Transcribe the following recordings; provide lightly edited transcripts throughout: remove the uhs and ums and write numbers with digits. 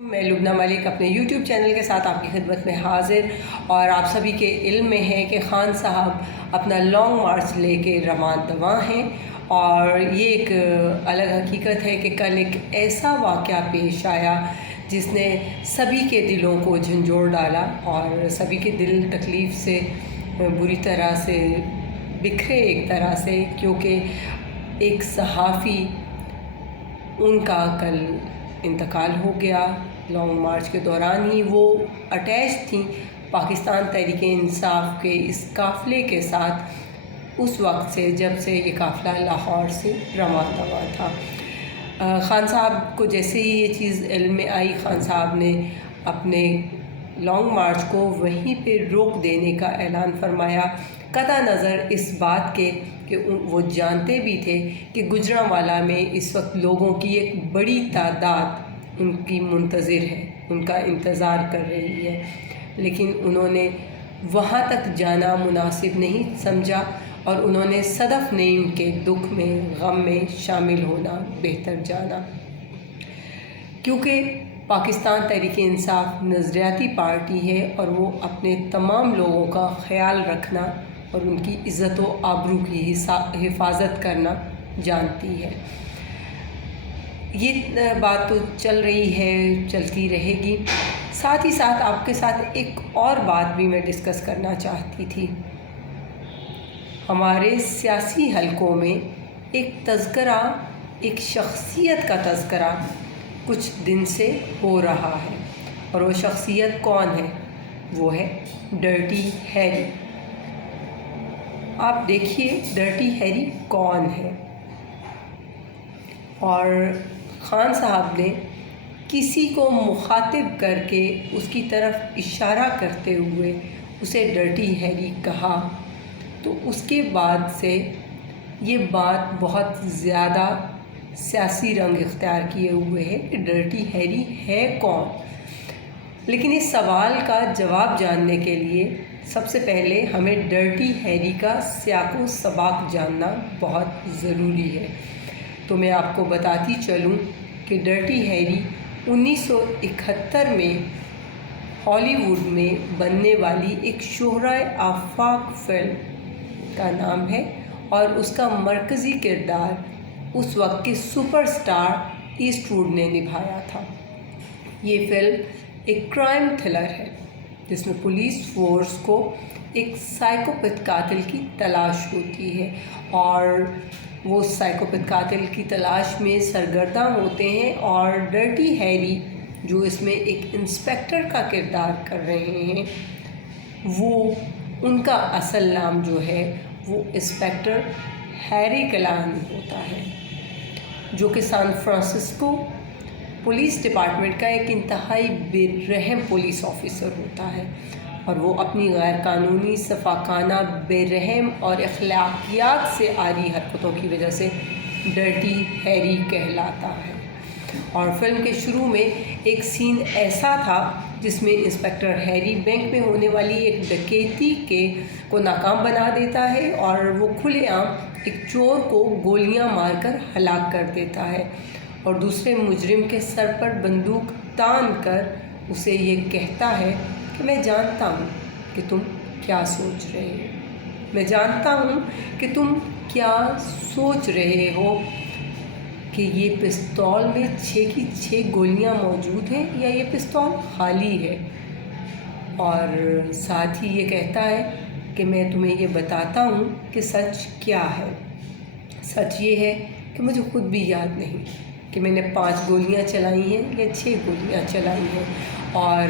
میں لبنہ ملک اپنے YouTube channel کے ساتھ آپ کی خدمت میں حاضر، اور آپ سبھی کے علم میں ہے کہ خان صاحب اپنا لانگ مارچ لے کے رواں دواں ہیں، اور یہ ایک الگ حقیقت ہے کہ کل ایک ایسا واقعہ پیش آیا جس نے سبھی کے دلوں کو جھنجھوڑ ڈالا اور سبھی کے دل تکلیف سے بری طرح سے بکھرے ایک طرح سے، کیونکہ ایک صحافی ان کا کل انتقال ہو گیا۔ لانگ مارچ کے دوران ہی وہ اٹیچ تھیں پاکستان تحریک انصاف کے اس قافلے کے ساتھ، اس وقت سے جب سے یہ قافلہ لاہور سے رواں دواں تھا۔ خان صاحب کو جیسے ہی یہ چیز علم میں آئی، خان صاحب نے اپنے لانگ مارچ کو وہیں پہ روک دینے کا اعلان فرمایا، قطع نظر اس بات کے کہ وہ جانتے بھی تھے کہ گجرانوالہ میں اس وقت لوگوں کی ایک بڑی تعداد ان کی منتظر ہے، ان کا انتظار کر رہی ہے، لیکن انہوں نے وہاں تک جانا مناسب نہیں سمجھا اور انہوں نے صدف نعیم کے دکھ میں غم میں شامل ہونا بہتر جانا، کیونکہ پاکستان تحریک انصاف نظریاتی پارٹی ہے اور وہ اپنے تمام لوگوں کا خیال رکھنا اور ان کی عزت و آبرو کی حفاظت کرنا جانتی ہے۔ یہ بات تو چل رہی ہے، چلتی رہے گی۔ ساتھ ہی ساتھ آپ کے ساتھ ایک اور بات بھی میں ڈسکس کرنا چاہتی تھی۔ ہمارے سیاسی حلقوں میں ایک تذکرہ، ایک شخصیت کا تذکرہ کچھ دن سے ہو رہا ہے، اور وہ شخصیت کون ہے؟ وہ ہے ڈرٹی ہیری۔ آپ دیکھیے ڈرٹی ہیری کون ہے، اور خان صاحب نے کسی کو مخاطب کر کے اس کی طرف اشارہ کرتے ہوئے اسے ڈرٹی ہیری کہا، تو اس کے بعد سے یہ بات بہت زیادہ سیاسی رنگ اختیار کیے ہوئے ہے کہ ڈرٹی ہیری ہے کون۔ لیکن اس سوال کا جواب جاننے کے لیے سب سے پہلے ہمیں ڈرٹی ہیری کا سیاق و سباق جاننا بہت ضروری ہے۔ تو میں آپ کو بتاتی چلوں کہ ڈرٹی ہیری 1971 میں ہالی ووڈ میں بننے والی ایک شہرۂ آفاق فلم کا نام ہے، اور اس کا مرکزی کردار اس وقت کے سپر سٹار ایسٹ ووڈ نے نبھایا تھا۔ یہ فلم ایک کرائم تھرلر ہے جس میں پولیس فورس کو ایک سائیکوپیتھ قاتل کی تلاش ہوتی ہے، اور وہ سائیکوپیتھ قاتل کی تلاش میں سرگرداں ہوتے ہیں، اور ڈرٹی ہیری جو اس میں ایک انسپیکٹر کا کردار کر رہے ہیں، وہ ان کا اصل نام جو ہے وہ انسپیکٹر ہیری کلان ہوتا ہے، جو کہ سان فرانسسکو پولیس ڈپارٹمنٹ کا ایک انتہائی بے رحم پولیس آفیسر ہوتا ہے، اور وہ اپنی غیر قانونی، سفاکانہ، بے رحم اور اخلاقیات سے عاری حرکتوں کی وجہ سے ڈرٹی ہیری کہلاتا ہے۔ اور فلم کے شروع میں ایک سین ایسا تھا جس میں انسپیکٹر ہیری بینک میں ہونے والی ایک ڈکیتی کو ناکام بنا دیتا ہے، اور وہ کھلے عام ایک چور کو گولیاں مار کر ہلاک کر دیتا ہے، اور دوسرے مجرم کے سر پر بندوق تان کر اسے یہ کہتا ہے کہ میں جانتا ہوں کہ تم کیا سوچ رہے ہو، میں جانتا ہوں کہ تم کیا سوچ رہے ہو، کہ یہ پستول میں 6 کی 6 گولیاں موجود ہیں یا یہ پستول خالی ہے۔ اور ساتھ ہی یہ کہتا ہے کہ میں تمہیں یہ بتاتا ہوں کہ سچ کیا ہے۔ سچ یہ ہے کہ مجھے خود بھی یاد نہیں کہ میں نے 5 گولیاں چلائی ہیں یا 6 گولیاں چلائی ہیں، اور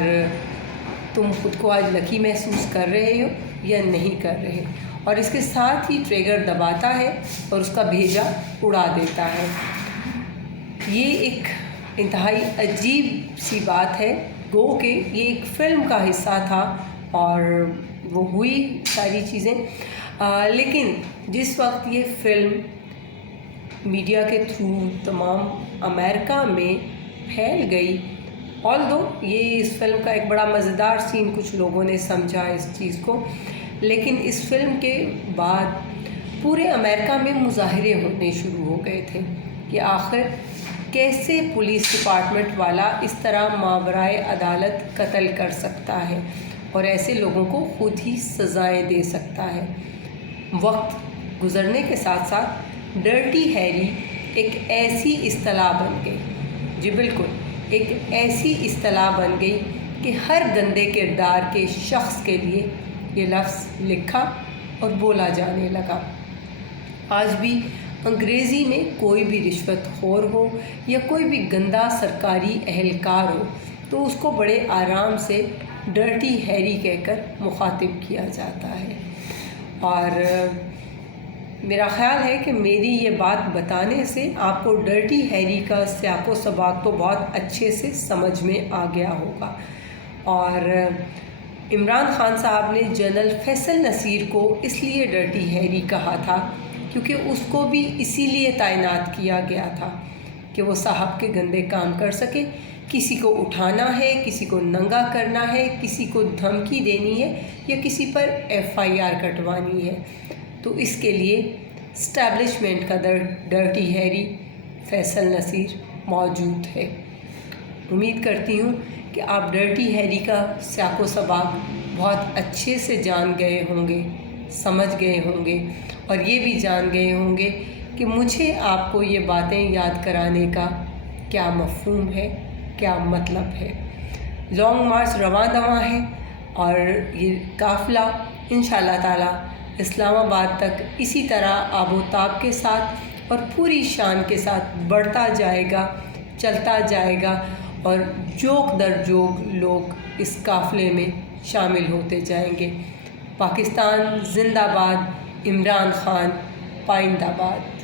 تم خود کو آج لکی محسوس کر رہے ہو یا نہیں کر رہے۔ اور اس کے ساتھ ہی ٹریگر دباتا ہے اور اس کا بھیجا اڑا دیتا ہے۔ یہ ایک انتہائی عجیب سی بات ہے، گو کہ یہ ایک فلم کا حصہ تھا اور وہ ہوئی ساری چیزیں، لیکن جس وقت یہ فلم میڈیا کے تھرو تمام امریکہ میں پھیل گئی، آلدو یہ اس فلم کا ایک بڑا مزیدار سین کچھ لوگوں نے سمجھا اس چیز کو، لیکن اس فلم کے بعد پورے امریکہ میں مظاہرے ہونے شروع ہو گئے تھے کہ آخر کیسے پولیس ڈپارٹمنٹ والا اس طرح ماورائے عدالت قتل کر سکتا ہے اور ایسے لوگوں کو خود ہی سزائیں دے سکتا ہے۔ وقت گزرنے کے ساتھ ساتھ ڈرٹی ہیری ایک ایسی اصطلاح بن گئی، جی بالکل ایک ایسی اصطلاح بن گئی کہ ہر گندے کردار کے شخص کے لیے یہ لفظ لکھا اور بولا جانے لگا۔ آج بھی انگریزی میں کوئی بھی رشوت خور ہو یا کوئی بھی گندا سرکاری اہلکار ہو تو اس کو بڑے آرام سے ڈرٹی ہیری کہہ کر مخاطب کیا جاتا ہے۔ اور میرا خیال ہے کہ میری یہ بات بتانے سے آپ کو ڈرٹی ہیری کا سیاق و سباق تو بہت اچھے سے سمجھ میں آ گیا ہوگا۔ اور عمران خان صاحب نے جنرل فیصل نصیر کو اس لیے ڈرٹی ہیری کہا تھا کیونکہ اس کو بھی اسی لیے تعینات کیا گیا تھا کہ وہ صاحب کے گندے کام کر سکے۔ کسی کو اٹھانا ہے، کسی کو ننگا کرنا ہے، کسی کو دھمکی دینی ہے یا کسی پر FIR کٹوانی ہے، تو اس کے لیے اسٹیبلشمنٹ کا ڈرٹی ہیری فیصل نصیر موجود ہے۔ امید کرتی ہوں کہ آپ ڈرٹی ہیری کا سیاق و سباق بہت اچھے سے جان گئے ہوں گے، سمجھ گئے ہوں گے اور یہ بھی جان گئے ہوں گے کہ مجھے آپ کو یہ باتیں یاد کرانے کا کیا مفہوم ہے، کیا مطلب ہے۔ لانگ مارچ رواں دواں ہے اور یہ قافلہ انشاءاللہ تعالی اسلام آباد تک اسی طرح آب و تاب کے ساتھ اور پوری شان کے ساتھ بڑھتا جائے گا، چلتا جائے گا اور جوک در جوک لوگ اس قافلے میں شامل ہوتے جائیں گے۔ پاکستان زندہ باد، عمران خان پائندہ باد۔